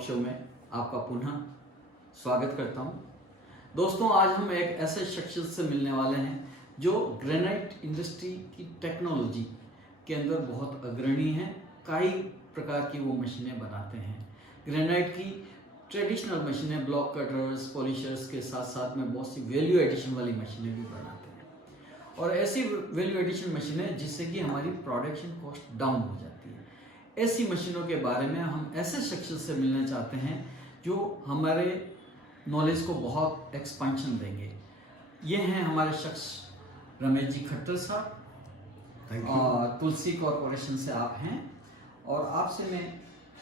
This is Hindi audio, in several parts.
टॉक शो में आपका पुनः स्वागत करता हूं। दोस्तों, आज हम एक ऐसे शख्सियत से मिलने वाले हैं जो ग्रेनाइट इंडस्ट्री की टेक्नोलॉजी के अंदर बहुत अग्रणी हैं। कई प्रकार की वो मशीनें बनाते हैं। ग्रेनाइट की ट्रेडिशनल मशीनें, ब्लॉक कटर्स, पॉलिशर्स के साथ साथ में बहुत सी वैल्यू एडिशन वाली मशीनें भी बनाते हैं, और ऐसी वैल्यू एडिशन मशीनें जिससे कि हमारी प्रोडक्शन कॉस्ट डाउन हो जाती है। ऐसी मशीनों के बारे में हम ऐसे शख्सियत से मिलना चाहते हैं जो हमारे नॉलेज को बहुत एक्सपेंशन देंगे। ये हैं हमारे शख्स रमेश जी खट्टर साहब, और तुलसी कॉरपोरेशन से आप हैं। और आपसे मैं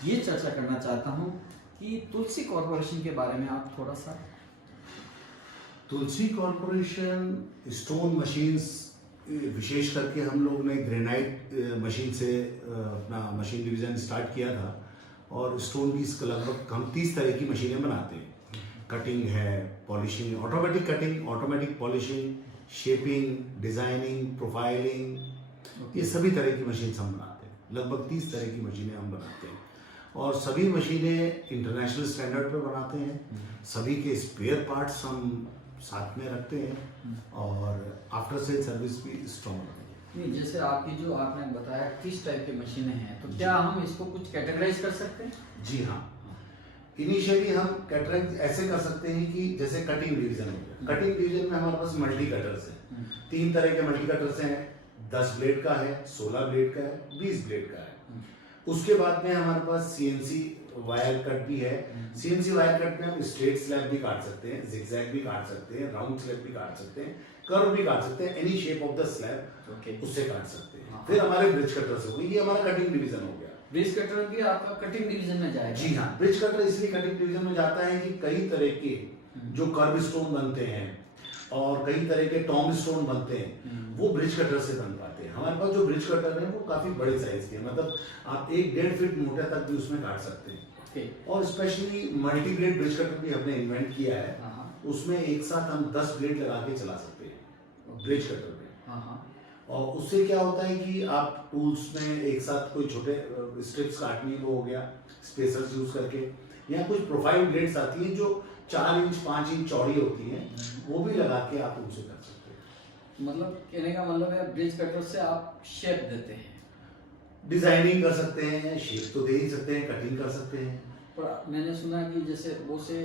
ये चर्चा करना चाहता हूँ कि तुलसी कॉरपोरेशन के बारे में आप थोड़ा सा। तुलसी कॉरपोरेशन स्टोन मशीन्स, विशेष करके हम लोग ने ग्रेनाइट मशीन से अपना मशीन डिवीज़न स्टार्ट किया था, और स्टोन की लगभग हम 30 तरह की मशीनें बनाते हैं। कटिंग है, polishing, automatic cutting, automatic polishing, shaping, designing, profiling, ये सभी तरह की मशीन हम बनाते हैं। लगभग 30 तरह की मशीनें हम बनाते हैं, और सभी मशीनें इंटरनेशनल स्टैंडर्ड पर बनाते हैं। सभी के स्पेयर पार्ट्स हम साथ में रखते हैं, और आफ्टर सेल सर्विस भी स्ट्रॉन्ग है। नहीं, जैसे आपकी जो आपने बताया किस टाइप की मशीनें हैं, तो क्या हम इसको कुछ कैटेगराइज कर सकते हैं? जी हाँ, इनिशियली हम कैटेगराइज ऐसे कर सकते हैं कि जैसे कटिंग डिवीजन हो गया। कटिंग डिवीजन में हमारे पास मल्टी कटर्स हैं। 3 तरह के मल्टी कटर्स हैं। 10 ब्लेड का है, 16 ब्लेड का है, 20 ब्लेड का है। उसके बाद में हमारे पास सीएनसी वायर कट भी है। सीएनसी वायर कट में हम स्ट्रेट स्लैब भी काट सकते हैं, जिगजैग भी काट सकते हैं, राउंड स्लैब भी काट सकते हैं, कर्व भी काट सकते हैं। Any shape of the slab उससे काट सकते हैं। फिर हमारे ब्रिज कटर से हो गई, ये हमारा कटिंग डिवीजन हो गया। ब्रिज कटर भी आपका कटिंग डिवीजन में जाएगा? जी हाँ, ब्रिज कटर इसलिए कटिंग डिवीजन में जाता है कि कई तरह के जो कर्व स्टोन बनते हैं और कई तरह के टॉम स्टोन बनते हैं, वो ब्रिज कटर से बन पाते हैं। हमारे पास जो ब्रिज कटर है वो काफी बड़े साइज के, मतलब आप 1-1.5 फीट मोटे तक भी उसमें काट सकते हैं। और specially multi blade bridge cutter भी हमने इन्वेंट किया है। उसमें एक साथ हम 10 ब्लेड लगा के चला सकते हैं ब्रिज कटर में। और उससे क्या होता है कि आप टूल्स में एक साथ कोई छोटे स्ट्रिप्स काटनी वो हो गया स्पेसर्स यूज करके, या कुछ प्रोफाइल ब्लेड्स आती हैं जो 4 इंच 5 इंच चौड़ी होती हैं, वो भी लगा के आप उनसे कर सकते हैं। मतलब कहने का मतलब है ब्रिज कटर से आप शेप देते हैं, डिजाइनिंग कर सकते हैं, शेप तो दे ही सकते हैं, कटिंग कर सकते हैं। पर मैंने सुना कि जैसे वो से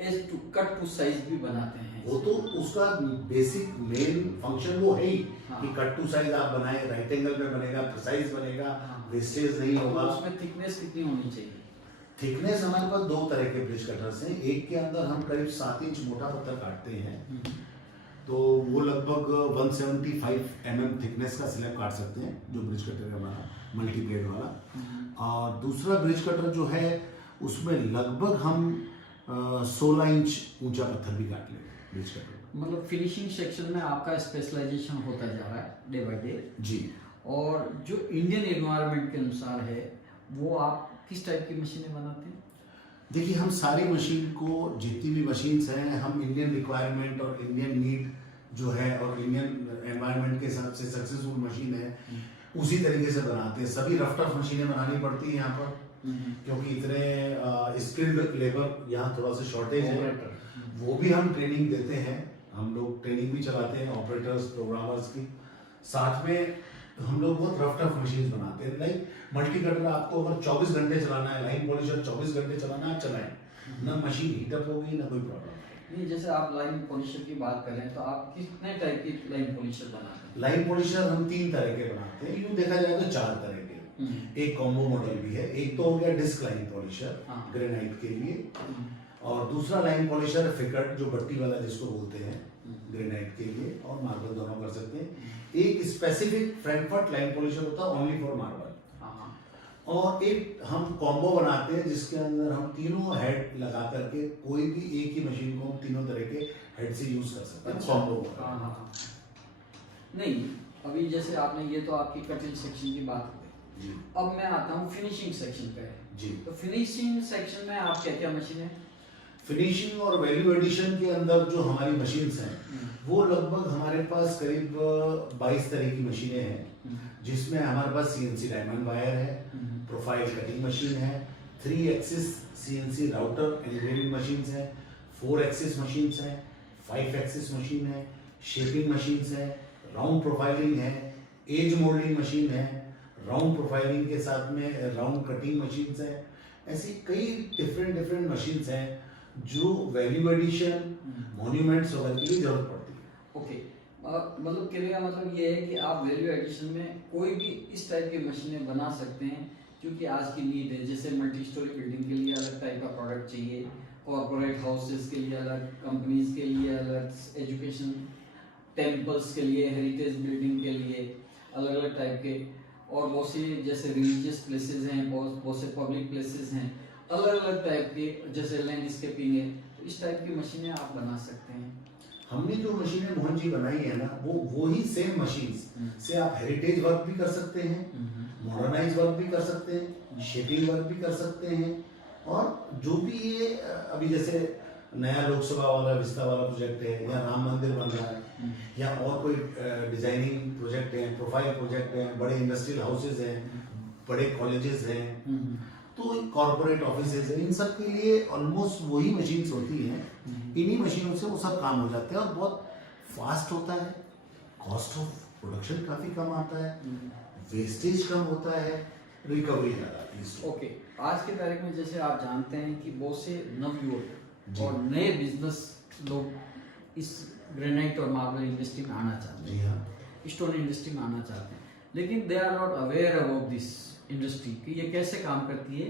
edge to cut to size भी बनाते हैं। वो तो उसका बेसिक मेन फंक्शन वो है ही कि कट टू साइज आप बनाए, राइट एंगल में बनेगा, प्रिसाइज बनेगा, वेस्टेज नहीं होगा। उसमें थिकनेस कितनी होनी चाहिए? थिकनेस हमारे पास 2 तरह के ब्रिज कटर्स हैं। एक के अंदर हम करीब 7 इंच मोटा पत्थर काटते हैं, तो वो लगभग 175 mm थिकनेस का स्लैब काट सकते हैं, जो ब्रिज कटर है हमारा मल्टी ब्लेड वाला। और दूसरा ब्रिज कटर जो है उसमें लगभग हम 16 इंच ऊंचा पत्थर भी काट लेंगे ब्रिज कटर। मतलब फिनिशिंग सेक्शन में आपका स्पेशलाइजेशन होता जा रहा है डे बाय डे जी। और जो इंडियन एनवायरनमेंट के अनुसार है, वो आप किस टाइप की मशीनें बनाते हैं? देखिए, हम सारी मशीन को, जितनी भी मशीन्स हैं, हम इंडियन रिक्वायरमेंट और इंडियन नीड जो है और इंडियन एनवायरनमेंट के हिसाब से सक्सेसफुल मशीन है उसी तरीके से बनाते हैं। सभी रफ टफ मशीनें बनानी पड़ती है यहाँ पर, क्योंकि इतने स्किल्ड लेबर यहाँ थोड़ा सा शॉर्टेज है। वो भी हम ट्रेनिंग देते हैं, हम लोग ट्रेनिंग भी चलाते हैं ऑपरेटर्स, प्रोग्रामर्स की। साथ में हम लोग बहुत रफ टफ मशीन बनाते हैं। लाइक मल्टी कटर आपको अगर 24 घंटे चलाना है, लाइन पॉलिशर 24 घंटे चलाना है, आप चलाएं, ना मशीन हीटअप होगी ना कोई प्रॉब्लम। नहीं, जैसे आप लाइन पॉलिशर की बात कर रहे हैं, तो आप कितने टाइप की लाइन पॉलिशर बनाते हैं? लाइन पॉलिशर हम 3 तरह के बनाते हैं। यूँ देखा जाए तो 4 तरह के। एक कॉम्बो मॉडल भी है। एक तो हो गया डिस्क लाइन पॉलिशर ग्रेनाइट के लिए, और दूसरा लाइन पॉलिशर फिकट, जो बट्टी वाला जिसको बोलते हैं, ग्रेनाइट के लिए और मार्बल दोनों कर सकते हैं। एक स्पेसिफिक फ्रैंकफर्ट लाइन पॉलिशर होता है ओनली फॉर मार्बल, और एक हम कॉम्बो बनाते हैं जिसके अंदर हम तीनों हेड लगा करके कोई भी एक ही मशीन को हम तीनों तरह के हेड से यूज कर सकते हैं। कॉम्बो नहीं, अभी जैसे आपने ये तो आपकी कटिंग सेक्शन की बात हो गई, अब मैं आता हूँ फिनिशिंग सेक्शन पे जी। तो फिनिशिंग सेक्शन में आप क्या क्या मशीनें? फिनिशिंग और वैल्यू एडिशन के अंदर जो हमारी मशीन्स हैं, वो लगभग हमारे पास करीब 22 तरह की मशीनें हैं, जिसमें हमारे पास सीएनसी डायमंड वायर है, प्रोफाइल कटिंग मशीन है, 3 axis CNC router engraving machines हैं, 4 एक्सिस मशीन्स हैं, 5 एक्सिस मशीन है, शेपिंग मशीन्स है, राउंड प्रोफाइलिंग है, एज मोल्डिंग मशीन है, राउंड प्रोफाइलिंग के साथ में राउंड कटिंग मशीन्स है। ऐसी कई डिफरेंट मशीन्स हैं जो वैल्यू एडिशन मॉन्यूमेंट्स वगैरह के लिए जरूरत पड़ती है। ओके, मतलब कहने का मतलब ये है कि आप वैल्यू एडिशन में कोई भी इस टाइप की मशीनें बना सकते हैं क्योंकि आज की नीड है। जैसे मल्टी स्टोरी बिल्डिंग के लिए अलग टाइप का प्रोडक्ट चाहिए, कॉर्पोरेट हाउसेस के लिए अलग, कंपनीज के लिए अलग, एजुकेशन टेम्पल्स के लिए, हेरिटेज बिल्डिंग के लिए अलग अलग टाइप के, और बहुत सी जैसे रिलीजियस प्लेसेस हैं, बहुत से पब्लिक प्लेसेस हैं, अलग अलग टाइप के, जैसे लैंडस्केपिंग है। तो इस टाइप की मशीनें आप बना सकते हैं। हमने जो मशीनें मोहन जी बनाई है ना, वो ही सेम मशीन्स से आप हेरिटेज वर्क भी कर सकते हैं, मॉडर्नाइज वर्क भी कर सकते हैं, शेपिंग वर्क भी कर सकते हैं। और जो भी ये अभी जैसे नया लोकसभा वाला विस्ता वाला प्रोजेक्ट है, या राम मंदिर बन रहा है, या और कोई डिजाइनिंग प्रोजेक्ट है, प्रोफाइल प्रोजेक्ट है, बड़े इंडस्ट्रियल हाउसेज हैं, बड़े कॉलेजेस हैं, तो कॉर्पोरेट ऑफिसेज हैं, इन सब के लिए ऑलमोस्ट वही मशीन्स होती हैं। इन्हीं मशीनों से वो सब काम हो जाते हैं और बहुत फास्ट होता है, कॉस्ट ऑफ प्रोडक्शन काफ़ी कम आता है, वेस्टेज कम होता है, रिकवरी ज़्यादा आती है। ओके, आज के तारीख में जैसे आप जानते हैं कि बहुत से नवयुवक और नए बिजनेस लोग इस ग्रेनाइट और मार्बल इंडस्ट्री में आना चाहते हैं, जी हाँ, स्टोन इंडस्ट्री में आना चाहते हैं, लेकिन they are not aware about this industry कि ये कैसे काम करती है।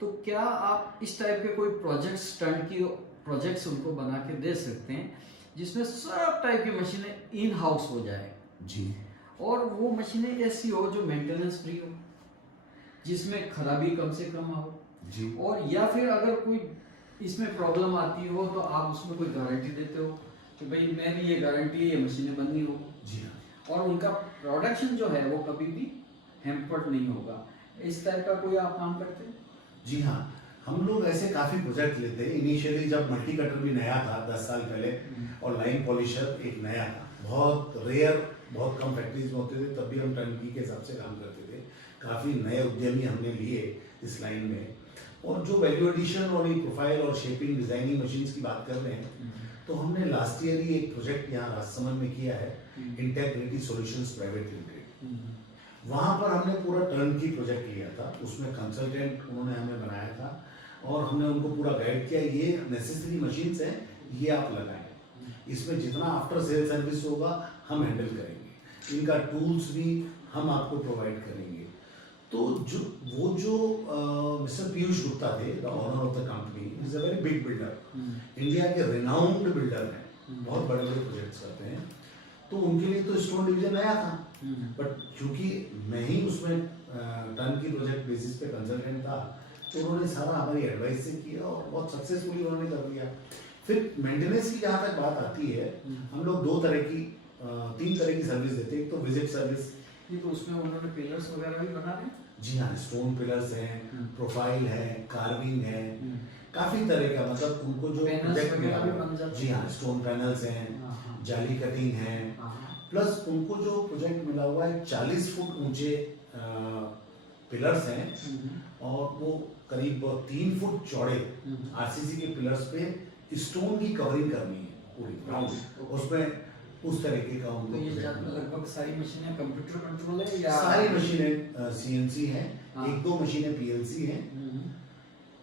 तो क्या आप इस टाइप के कोई प्रोजेक्ट्स, टर्न की प्रोजेक्ट्स उनको बना के दे सकते हैं जिसमें सब टाइप की मशीनें इन हाउस हो जाए जी, और वो मशीनें ऐसी हो जो मेंटेनेंस फ्री हो, जिसमें खराबी कम से कम हो जी, और या फिर अगर कोई इसमें प्रॉब्लम आती हो तो आप उसमें कोई गारंटी देते हो कि भाई मेरी ये गारंटी है, ये मशीनें बंद नहीं हो, जी हाँ, और उनका प्रोडक्शन जो है वो कभी भी हैम्पर्ड नहीं होगा। इस टाइप का कोई आप काम करते हैं? जी हाँ। हम लोग ऐसे काफ़ी प्रोजेक्ट लेते हैं। इनिशियली जब मल्टी कटर भी नया था 10 साल पहले, और लाइन पॉलिशर एक नया था, बहुत रेयर, बहुत कम फैक्ट्रीज में होते थे, तब भी हम टर्नकी के हिसाब से काम करते थे। काफ़ी नए उद्यमी हमने लिए इस लाइन में। और जो वैल्यू एडिशन और ये प्रोफाइल और शेपिंग डिजाइनिंग मशीन्स की बात कर रहे हैं, तो हमने लास्ट ईयर ही एक प्रोजेक्ट यहाँ राजसमंद में किया है, इंटेग्रिटी सॉल्यूशंस प्राइवेट लिमिटेड। वहाँ पर हमने पूरा टर्नकी प्रोजेक्ट लिया था, उसमें कंसल्टेंट उन्होंने हमें बनाया था और हमने उनको पूरा गाइड किया, ये नेसेसरी मशीन्स हैं, ये आप लगाएं, इसमें जितना आफ्टर सेल सर्विस होगा हम हैंडल करेंगे, इनका टूल्स भी हम आपको प्रोवाइड करेंगे। तो जो मिस्टर पीयूष गुप्ता थे, the owner of the company, is a very big builder, India के रिनाउंड बिल्डर हैं, बहुत बड़े बड़े प्रोजेक्ट्स करते हैं। तो उनके लिए तो स्टोन डिवीजन नया था, बट चूंकि मैं ही उसमें टर्नकी प्रोजेक्ट बेसिस पे कंसल्टेंट था, तो उन्होंने सारा हमारी एडवाइस से किया और बहुत सक्सेसफुली उन्होंने कर लिया। फिर मेंटेनेंस की जहाँ तक बात आती है, हम लोग 3 तरह की सर्विस देते हैं। एक तो विजिट सर्विस, ये तो उसमें उन्होंने पिलर्स वगैरह भी बना रहे हैं। जी हाँ, स्टोन पिलर्स हैं, प्रोफाइल है, कार्विंग है, काफी तरह का, मतलब उनको जो पैनल्स वगैरह भी बन जाते हैं। जी हाँ, स्टोन पैनल्स हैं, जाली कटिंग है, प्लस उनको जो प्रोजेक्ट मिला हुआ है 40 फुट ऊंचे पिलर्स हैं और वो करीब 3 फुट चौड़े आरसीसी के पिलर्स पे स्टोन की कवरिंग करनी है पूरी राउंड, उसमें उस तरीके का उनको तो ये लगभग सारी मशीनें कंप्यूटर कंट्रोल है या सारी मशीनें सीएनसी हैं, 1-2 मशीनें पीएलसी हैं,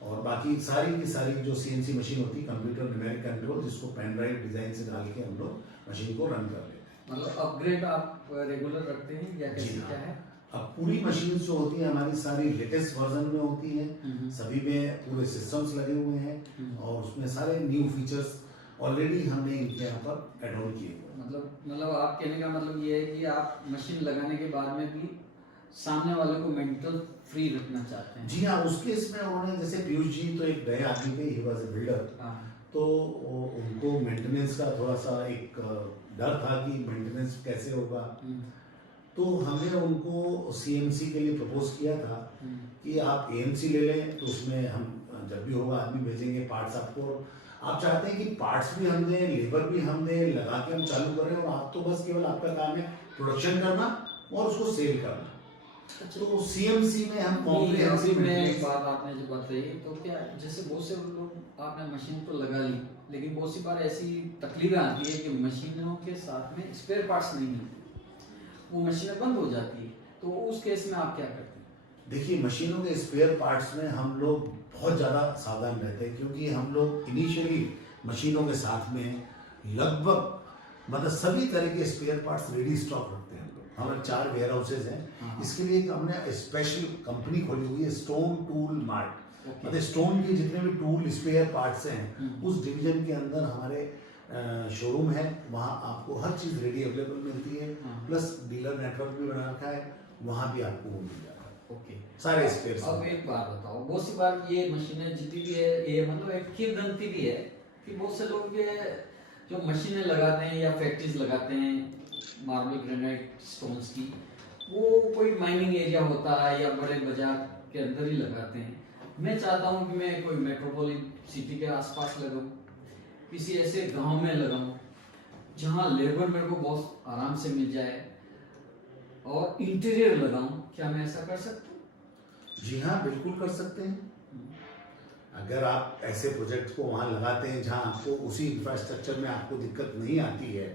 और बाकी सारी की सारी जो सीएनसी मशीन होती है कंप्यूटर न्यूमेरिक कंट्रोल, जिसको पेन ड्राइव डिजाइन से डाल के हम लोग मशीन को रन कर लेते हैं। मतलब अपग्रेड आप रेगुलर रखते हैं या कैसे क्या है? अब पूरी मशीन जो होती है हमारी सारी लेटेस्ट वर्जन में होती है, सभी में पूरे सिस्टम्स लगे हुए हैं और उसमें सारे न्यू फीचर्स ऑलरेडी हमने इनके यहाँ पर एड ऑन किए हुए हैं। मतलब आप कहने का मतलब ये है कि आप मशीन लगाने के बाद में भी सामने वाले को मेंटल फ्री रखना चाहते हैं। जी हाँ, उसके इसमें उन्होंने, जैसे पीयूष जी तो एक नए आदमी थे, ही वाज ए बिल्डर, तो उनको मेंटेनेंस का थोड़ा सा एक डर था कि मेंटेनेंस कैसे होगा, तो हमने उनको सीएमसी के लिए प्रपोज किया था कि आप एएमसी ले लें, तो उसमें हम जब भी होगा आदमी भेजेंगे पार्ट्स आपको। आप चाहते हैं कि पार्ट्स भी हम दें, लेबर भी हम दें, लगा के हम चालू करें, और आप तो बस केवल आपका काम है प्रोडक्शन करना और उसको सेल करना। तो सीएमसी में हम कॉम्प्रिहेंसिव में एक बात आपने जो बताई, तो क्या जैसे बहुत से लोग आपने मशीन तो लगा ली, लेकिन बहुत सी बार ऐसी तकलीफें आती है कि मशीनों के साथ में स्पेयर पार्ट्स नहीं मिलते, वो मशीनें बंद हो जाती है, तो उस केस में आप क्या करते हैं? देखिए, मशीनों के स्पेयर पार्ट्स में हम लोग बहुत ज़्यादा सावधान रहते हैं, क्योंकि हम लोग इनिशियली मशीनों के साथ में लगभग मतलब सभी तरह के स्पेयर पार्ट्स रेडी स्टॉक रखते हैं। हम लोग, हमारे 4 वेयर हाउसेज हैं। इसके लिए एक हमने स्पेशल कंपनी खोली हुई है, स्टोन टूल मार्ट। मतलब स्टोन के जितने भी टूल स्पेयर पार्ट्स हैं उस डिवीजन के अंदर हमारे शोरूम है। वहाँ आपको हर चीज़ रेडी अवेलेबल मिलती है, प्लस डीलर नेटवर्क भी बना रखा है, वहाँ भी आपको वो मिल जाता है। ओके, सारे स्पेयर। अब एक बात बताओ, बहुत सी बार ये मशीनें जितनी भी है, ये मतलब एक किंवदंती भी है कि बहुत से लोग ये जो मशीनें लगाते हैं या फैक्ट्रीज लगाते हैं मार्बल ग्रेनाइट स्टोन्स की, वो कोई माइनिंग एरिया होता है या बड़े बाजार के अंदर ही लगाते हैं। मैं चाहता हूँ कि मैं कोई मेट्रोपॉलिटन सिटी के आसपास लगाऊं, किसी ऐसे गांव में लगाऊं जहां लेबर मेरे को बहुत आराम से मिल जाए और इंटीरियर लगाऊं। क्या मैं ऐसा कर सकता हूँ? जी हाँ, बिल्कुल कर सकते हैं। अगर आप ऐसे प्रोजेक्ट को वहाँ लगाते हैं जहाँ आपको उसी इंफ्रास्ट्रक्चर में आपको दिक्कत नहीं आती है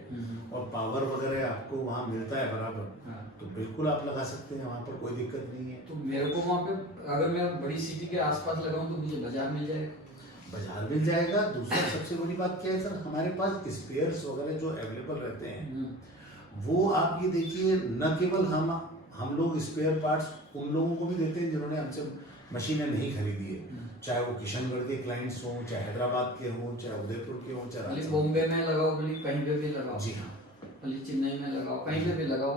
और पावर वगैरह आपको वहाँ मिलता है बराबर, तो बिल्कुल आप लगा सकते हैं, वहाँ पर कोई दिक्कत नहीं है। तो मेरे को वहाँ पे अगर मैं बड़ी सिटी के आसपास लगाऊं तो मुझे बाजार मिल जाएगा? बाजार मिल जाएगा। दूसरा सबसे बड़ी बात क्या है सर, हमारे पास स्पेयर्स वगैरह जो अवेलेबल रहते हैं, वो आप ये देखिए, न केवल हम लोग स्पेयर पार्ट्स उन लोगों को भी देते हैं जिन्होंने हमसे मशीनें नहीं खरीदी है, चाहे वो किशनगढ़ के क्लाइंट्स हों, चाहे हैदराबाद के हों, चाहे उदयपुर के हों, चाहे भले बॉम्बे में लगाओ, भले कहीं पे भी लगाओ, जी हाँ, भले चेन्नई में लगाओ, कहीं पे भी लगाओ,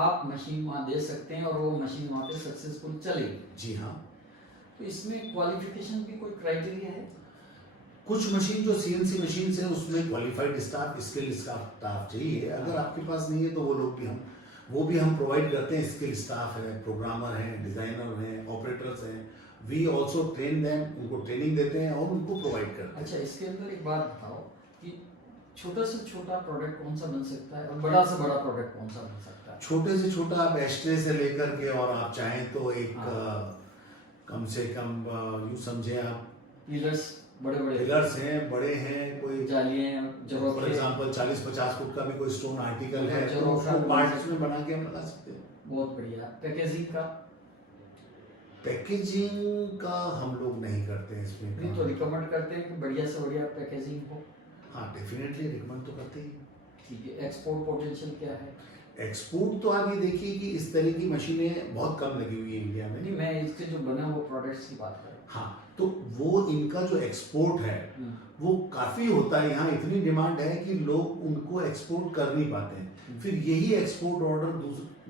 आप मशीन वहाँ दे सकते हैं और वो मशीन वहाँ पे सक्सेसफुल चलेगी। जी हाँ। तो इसमें क्वालिफिकेशन भी कोई क्राइटेरिया है? कुछ मशीन जो सीएनसी मशीन है उसमें क्वालिफाइड स्टाफ, स्किल स्टाफ चाहिए। अगर आपके पास नहीं है तो वो भी हम प्रोवाइड करते हैं। स्किल स्टाफ है, प्रोग्रामर हैं, डिजाइनर हैं, ऑपरेटर्स हैं। वी ऑल्सो ट्रेन देम, उनको ट्रेनिंग देते हैं और उनको प्रोवाइड करते हैं। अच्छा, इसके अंदर एक बात बताओ कि छोटा से छोटा प्रोडक्ट कौन सा बन सकता है और बड़ा से बड़ा प्रोडक्ट कौन सा बन सकता है? छोटे से छोटा आप एस्ट्रे से लेकर के, और आप चाहें तो एक कम से कम यूँ समझे आप, पिलर्स बड़े पिलर्स हैं, बड़े हैं, कोई जालियां, फॉर एग्जांपल 40-50 फुट का भी कोई स्टोन आर्टिकल है तो उसको पार्ट्स में बना के हम लगा सकते हैं। बहुत बढ़िया। पैकेजिंग का हम लोग नहीं करते हैं इसमें। नहीं तो रिकमेंड करते हैं कि बढ़िया से बढ़िया पैकेजिंग हो। हाँ, डेफिनेटली रिकमेंड तो करते ही। ठीक है, एक्सपोर्ट पोटेंशियल क्या है? एक्सपोर्ट तो आप ये देखिए कि इस तरह की मशीनें बहुत कम लगी हुई है इंडिया में। नहीं, मैं इसके जो बने हुए प्रोडक्ट्स की बात कर रहा हूँ। हाँ, तो वो इनका जो एक्सपोर्ट है वो काफ़ी होता है। यहाँ इतनी डिमांड है कि लोग उनको एक्सपोर्ट कर नहीं पाते हैं। फिर यही एक्सपोर्ट ऑर्डर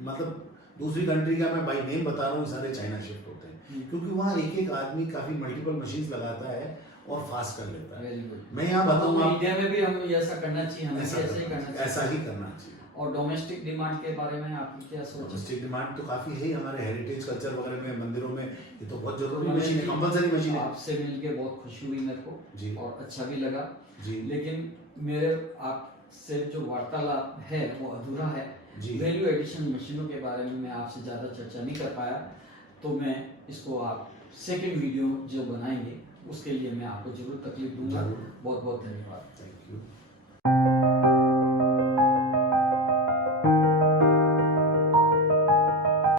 मतलब दूसरी कंट्री का, मैं बाई नेम बता रहा हूँ, सारे चाइना शिफ्ट होते हैं, क्योंकि वहाँ एक एक आदमी काफ़ी मल्टीपल मशीन्स लगाता है और फास्ट कर लेता है। Very good. मैं यहाँ बताऊँगा, इंडिया में भी हम ऐसा करना चाहिए, हमें ऐसा ही करना चाहिए, ऐसा ही करना चाहिए। और डोमेस्टिक डिमांड के बारे में आपकी क्या सोच है? डोमेस्टिक डिमांड तो काफ़ी है हमारे हेरिटेज कल्चर वगैरह में, मंदिरों में ये तो बहुत जरूरी मशीन है, कंपलसरी मशीन है। आपसे मिलके बहुत खुशी हुई मेरे को जी, और अच्छा भी लगा जी। लेकिन मेरे आपसे जो वार्तालाप है वो अधूरा है। वैल्यू एडिशन मशीनों के बारे में मैं आपसे ज़्यादा चर्चा नहीं कर पाया, तो मैं इसको आप सेकंड वीडियो जो बनाएंगे उसके लिए मैं आपको जरूर तकलीफ दूंगा। बहुत बहुत धन्यवाद। Thank you.